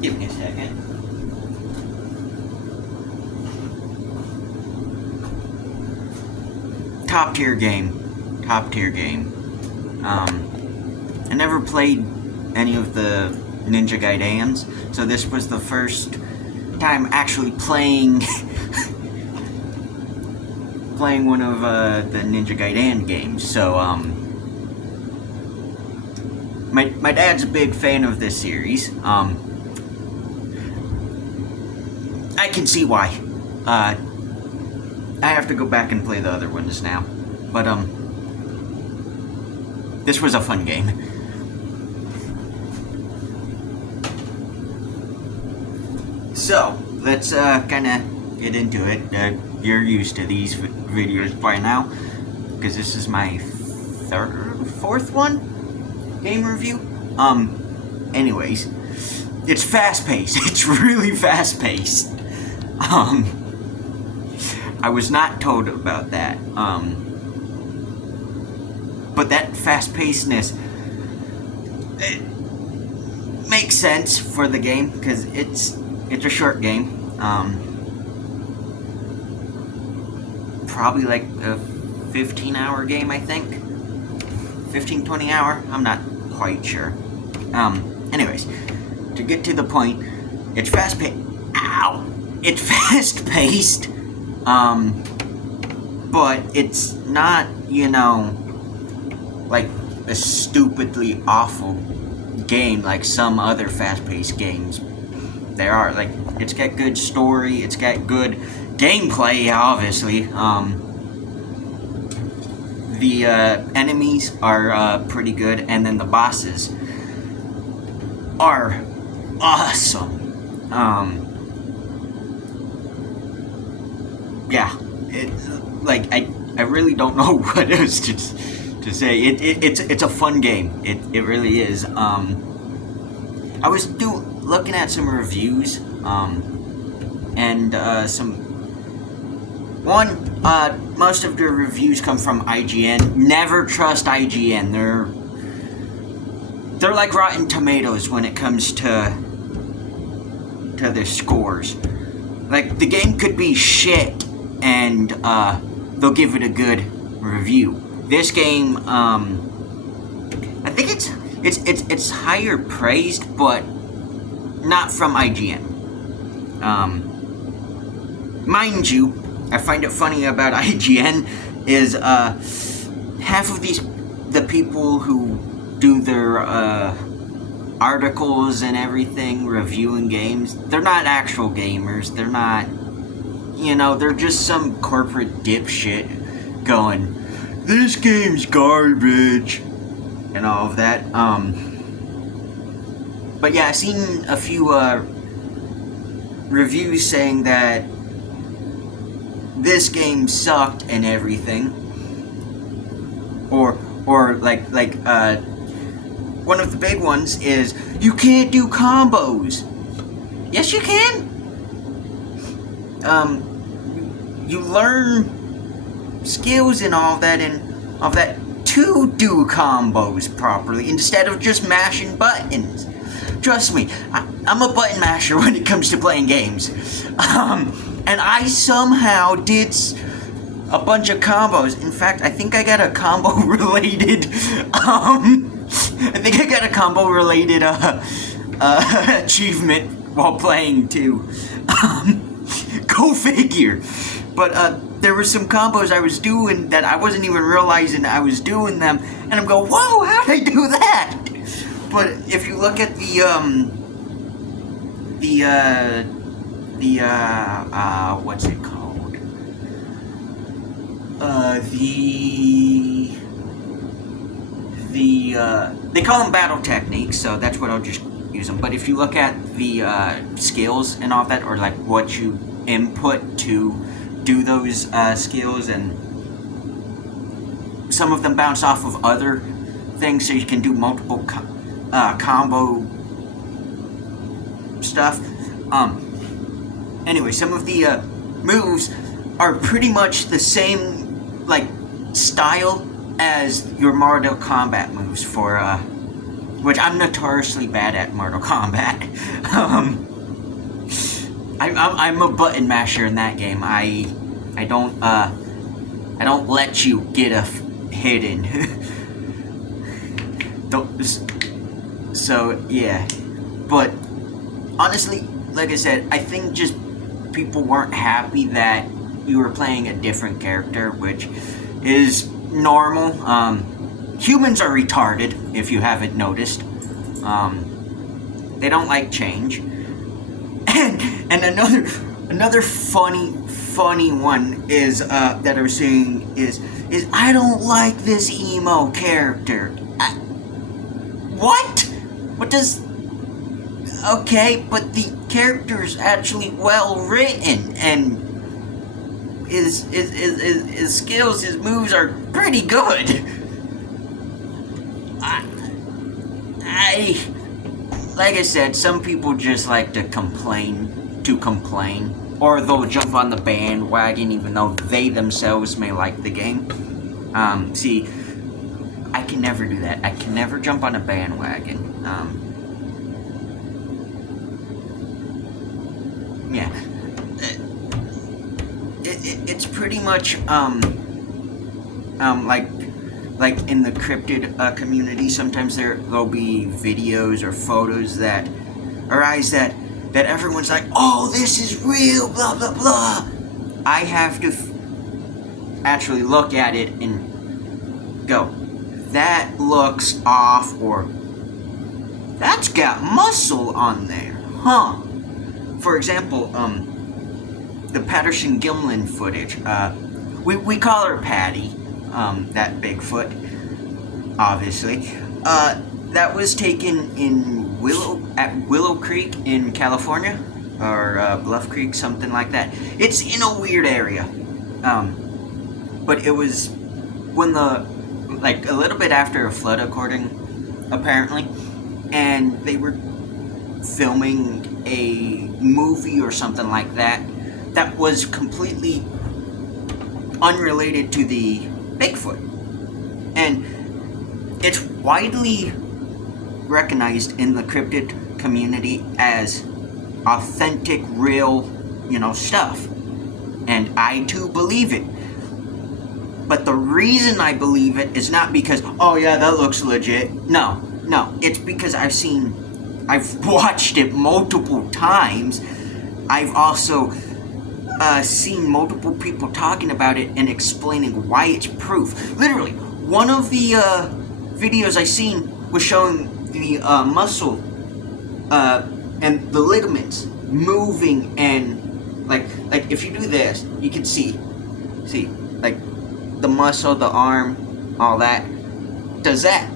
Give me a second. Top tier game. Top tier game. I never played any of the Ninja Gaidens, so this was the first time actually playing playing one of the Ninja Gaiden games. So my dad's a big fan of this series. I can see why. I have to go back and play the other ones now, but this was a fun game. So, let's kind of get into it. You're used to these videos by now, because this is my fourth one? Game review? Anyways, it's fast-paced. It's really fast-paced. I was not told about that. But that fast-pacedness, it makes sense for the game, because it's a short game. Probably like a 15-hour game, I think. 15-20 hour? I'm not quite sure. Anyways, to get to the point, it's fast-paced. Ow! It's fast-paced. But it's not, you know, like a stupidly awful game like some other fast-paced games there are. Like, it's got good story, it's got good gameplay, obviously. The enemies are pretty good, and then the bosses are awesome. Yeah, it's like I really don't know what else to say. It's a fun game. It really is. I was looking at some reviews, and most of the reviews come from IGN. Never trust IGN. They're like Rotten Tomatoes when it comes to their scores. Like, the game could be shit, and they'll give it a good review. This game, I think it's higher praised, but not from IGN. Mind you, I find it funny about IGN is half of the people who do their articles and everything reviewing games, they're not actual gamers. They're not, you know, they're just some corporate dipshit going, this game's garbage, and all of that. But yeah, I've seen a few reviews saying that this game sucked and everything, or like one of the big ones is you can't do combos. Yes, you can. You learn skills and all that to do combos properly instead of just mashing buttons. Trust me, I'm a button masher when it comes to playing games. And I somehow did a bunch of combos. In fact, I think I got a combo related achievement while playing too. Go figure. But there were some combos I was doing that I wasn't even realizing I was doing them, and I'm going, whoa, how did I do that? But if you look at what's it called? They call them battle techniques, so that's what I'll just use them. But if you look at the skills and all that, or like what you input to do those skills, and some of them bounce off of other things, so you can do multiple combo stuff. Anyway, some of the moves are pretty much the same, like, style as your Mortal Kombat moves for which I'm notoriously bad at Mortal Kombat. I'm a button masher in that game. I don't let you get a hit in. Don't. So yeah, but honestly, like I said, I think just people weren't happy that you were playing a different character, which is normal. Humans are retarded, if you haven't noticed. They don't like change. And another funny one is that I'm seeing is I don't like this emo character. What? What does? Okay, but the character's actually well written, and his skills, his moves are pretty good. I like I said, some people just like to complain, or they'll jump on the bandwagon even though they themselves may like the game. See, I can never do that. I can never jump on a bandwagon. Yeah. It's pretty much, like in the cryptid community, sometimes there'll be videos or photos that arise that everyone's like, oh, this is real, blah, blah, blah. I have to actually look at it and go, that looks off, or that's got muscle on there, huh? For example, the Patterson-Gimlin footage, we call her Patty, that Bigfoot, obviously. That was taken in Willow Creek in California, or Bluff Creek, something like that. It's in a weird area, but it was when a little bit after a flood according, apparently, and they were filming a movie or something like that was completely unrelated to the Bigfoot, and it's widely recognized in the cryptid community as authentic, real, stuff, and I too believe it. But the reason I believe it is not because, oh yeah, that looks legit. No, it's because I've watched it multiple times. I've also seen multiple people talking about it and explaining why it's proof. Literally, one of the videos I seen was showing the muscle and the ligaments moving, and like if you do this, you can see like the muscle, the arm, all that does that.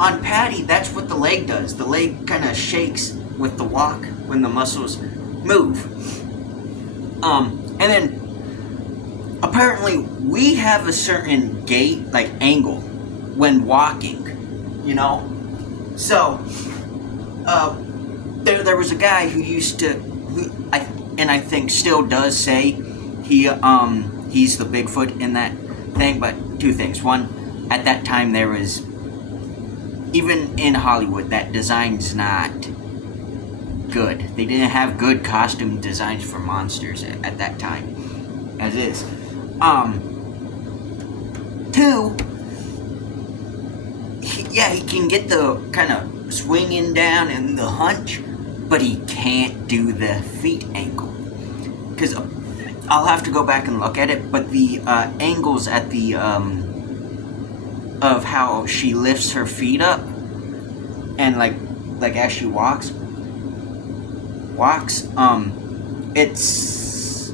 On Patty, that's what the leg does. The leg kind of shakes with the walk when the muscles move. And then apparently we have a certain gait, like angle, when walking, So, there was a guy who used to, I think still does say he's the Bigfoot in that thing, but two things. One, at that time there was, even in Hollywood, that design's not good. They didn't have good costume designs for monsters at that time, as is. Two, he can get the kind of swinging down and the hunch, but he can't do the feet angle. Because I'll have to go back and look at it, but the angles at the of how she lifts her feet up, and like as she walks, it's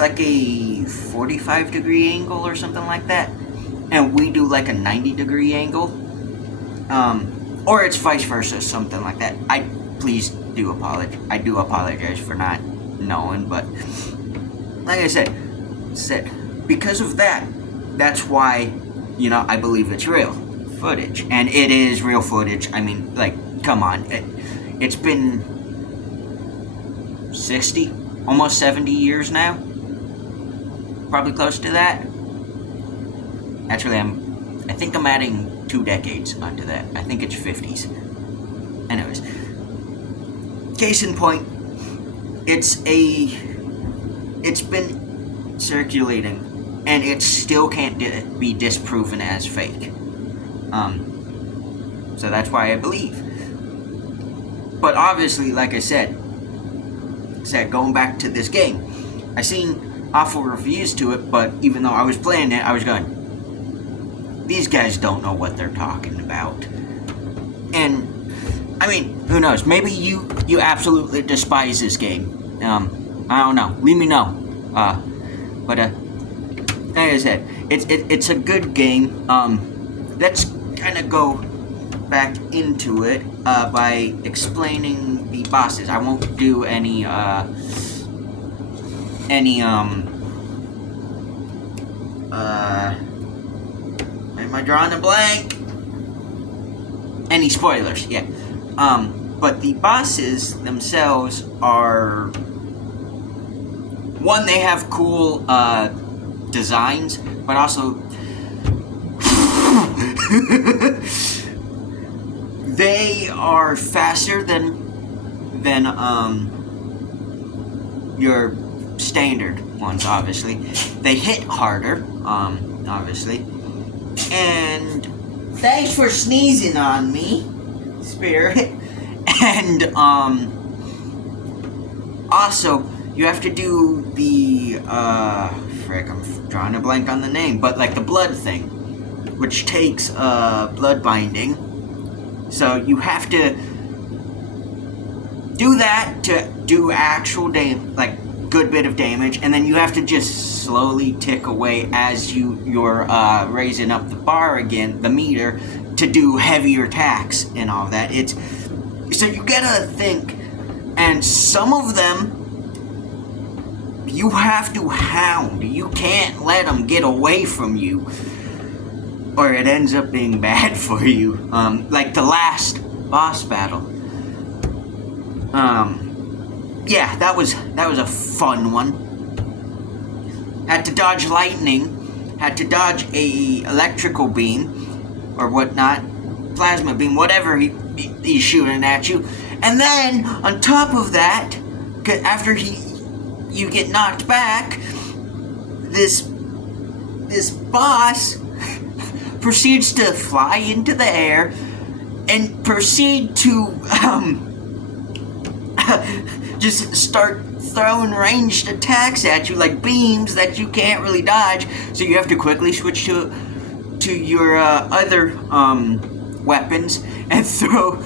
like a 45-degree angle or something like that, and we do like a 90-degree angle, or it's vice versa, something like that. I do apologize for not knowing, but like I said, because of that, that's why, I believe it's real footage, and it is real footage. I mean, come on, it's been 60, almost 70 years now, probably close to that. Actually, I think I'm adding 2 decades onto that. I think it's 50s. Anyways, case in point, it's been circulating, and it still can't be disproven as fake. So that's why I believe. But obviously, like I said, going back to this game, I seen awful reviews to it, but even though I was playing it, I was going, these guys don't know what they're talking about. And I mean, who knows? Maybe you absolutely despise this game. I don't know. Leave me know. But like I said, it's a good game. Let's kind of go back into it by explaining the bosses. I won't do any am I drawing a blank? Any spoilers? Yeah. But the bosses themselves are, one, they have cool designs, but also they are faster than your standard ones. Obviously, they hit harder. Obviously, and thanks for sneezing on me, Spirit. And also you have to do the frick, I'm drawing a blank on the name, but like the blood thing, which takes blood binding. So you have to do that to do actual like good bit of damage, and then you have to just slowly tick away as you're raising up the bar again, the meter, to do heavier attacks and all that. So you gotta think, and some of them you have to hound. You can't let them get away from you, or it ends up being bad for you. Like the last boss battle. Yeah, that was a fun one. Had to dodge lightning, had to dodge a electrical beam, or whatnot, plasma beam, whatever he's shooting at you. And then, on top of that, after you get knocked back, this boss proceeds to fly into the air and proceed to just start throwing ranged attacks at you, like beams that you can't really dodge. So you have to quickly switch to your other weapons and throw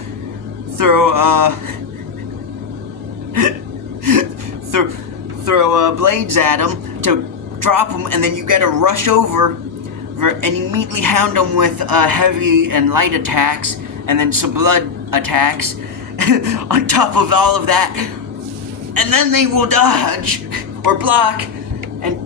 blades at them to drop them, and then you gotta rush over and immediately hound them with heavy and light attacks, and then some blood attacks on top of all of that, and then they will dodge or block, and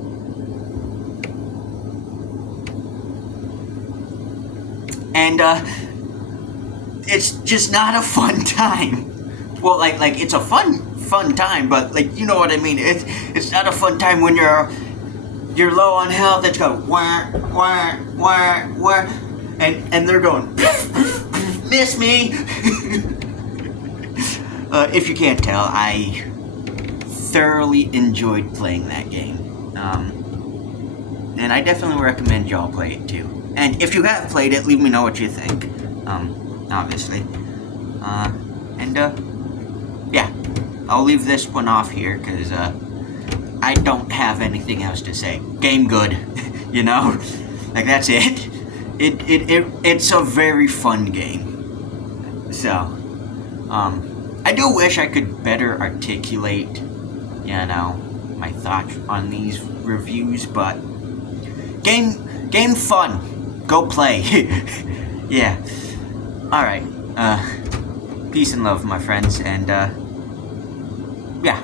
it's just not a fun time. Well, like it's a fun time, but like, you know what I mean. It's not a fun time when you're low on health. It's going wah wah wah wah, and they're going miss me. If you can't tell, I thoroughly enjoyed playing that game, and I definitely recommend y'all play it too. And if you have played it, leave me know what you think. Obviously, yeah, I'll leave this one off here because I don't have anything else to say. Game good, you know, like that's it. It's a very fun game. So, I do wish I could better articulate, you know, my thoughts on these reviews, but game fun. Go play. Yeah. Alright. Peace and love, my friends, and yeah.